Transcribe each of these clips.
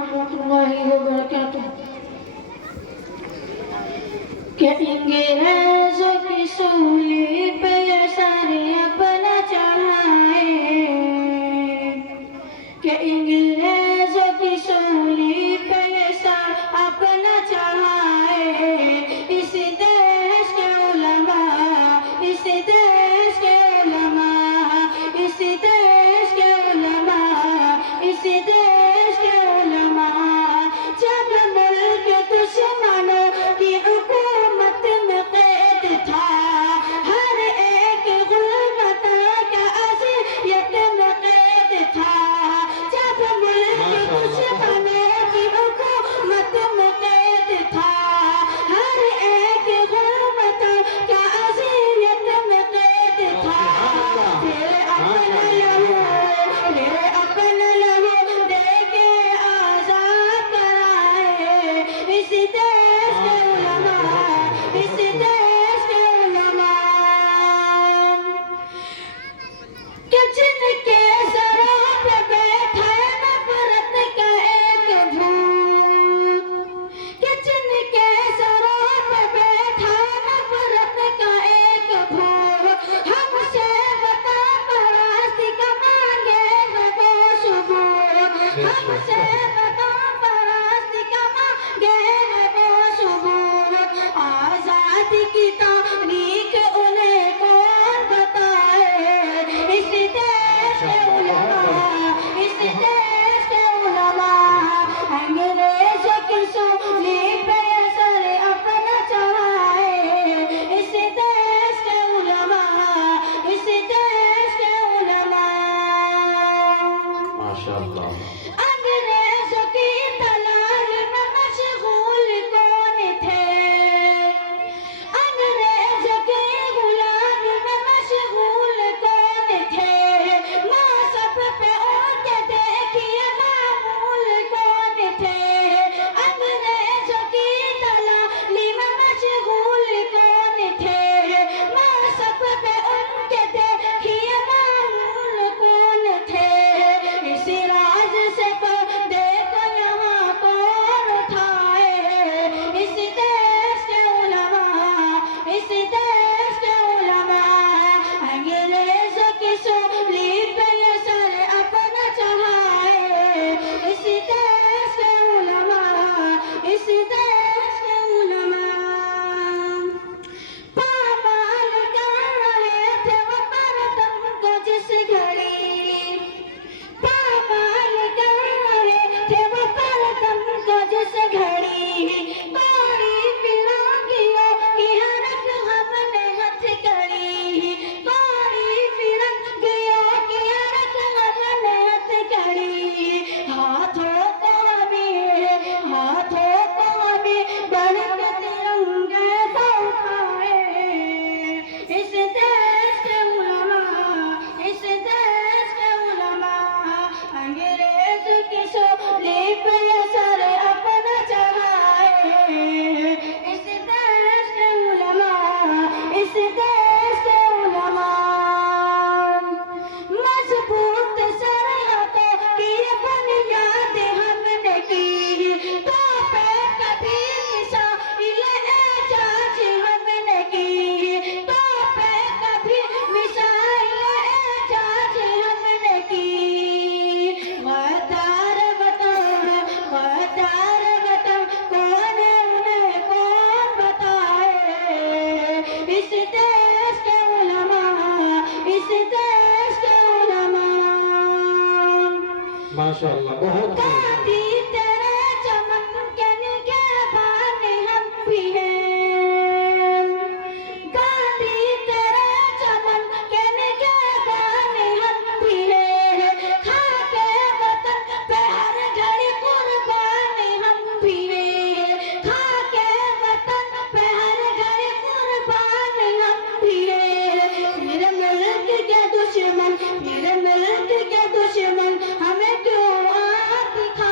warahmatullahi wabarakatuh. कहेंगे ऐसो की सूली पे ये सारे अपना चढ़ाए, कहेंगे ऐसो की सूली पे ये सारे अपना चढ़ाए। इस देश के उलमा, इस देश के उलमा, इस देश के उलमा, इस देश के उलमा जब मुल्क दुश्मनों की हुकूमत में कैद था, हर एक गुलाम का अज़ियत में कैद था। जब मुल्क दुश्मनों की हुकूमत में कैद था, हर एक गुलाम का अज़ियत में कैद था। तेरे अपना लहू, तेरे अपना लहू देके आज़ाद कराए। इस देश के उलमा, इस देश के उलमा कि जिनके सरों पे बैठा नफरत का एक भूत, कि जिनके सरों पे बैठा नफरत का एक भूत, हमसे वतन परास्ती का मांगे वो सबूत, हमसे वतन परास्ती का मांगे वो सबूत। आजादी की तारीख उन्हें कौन बताए। इस देश के उलमा, इस देश के उलमा अंग्रेजों की सूली पे सर अपना चढ़ाए। इस देश के उलमा, इस देश के उलमा माशाअल्लाह। अंग्रेजों की दलाल में मशगूल कौन थे, अंग्रेजों के गुलाम में मशगूल कौन थे। मौसम पे उनके देखिए मामूल कौन थे, अंग्रेजों की दलाली में मशगूल कौन थे। मौसम पे उनके देखिए मामूल कौन थे। इस राज से पर्दे को यहाँ कौन उठाए। इस देश के उलमा, इस देश के उलमा अंग्रेजों की सूली पे ये सर अपना चढ़ाए। इस देश के उलमा, इस देश के उलमा पामाल कर रहे थे वो परतम को जिस घड़ी, पामाल कर रहे थे वो परतम को जिस घड़ी। कोड़ी फिरंगियों की हरक हमने हथकड़ी, कोड़ी फिरंगियों की हरक हमने हथकड़ी। हाथों को हमें, हाथों को हमें बढ़ के तिरंगे को उठाए। इस देश के उलमा, इस देश के उलमा अंग्रेज की सूली पे सर अपना चढ़ाए। इस देश के उलमा, इस देश के उलमा मजबूत सरहदों की बुनियाद हमने की, तो पे कभी मिसाइल एजाज हमने की, तो पे कभी मिसाइल एजाज हमने की। गद्दार वतन, गद्दार वतन कौन है उन्हें कौन बताए। इस देश के उलमा, इस देश के उलमा माशाअल्लाह बहुत गांधी तेरे चमन के निगहबान हम भी हैं, गांधी तेरे चमन के निगहबान हम भी हैं। खाके वतन पे हर घड़ी कुर्बान हम भी हैं, खाके वतन पे हर घड़ी कुर्बान हम भी हैं। मेरे मुल्क के दुश्मन, मेरे मुल्क के दुश्मन हमें क्यों आँख दिखा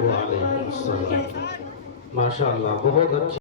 वरहमतुल्लाहि वबरकातुहू। माशाअल्लाह, बहुत अच्छी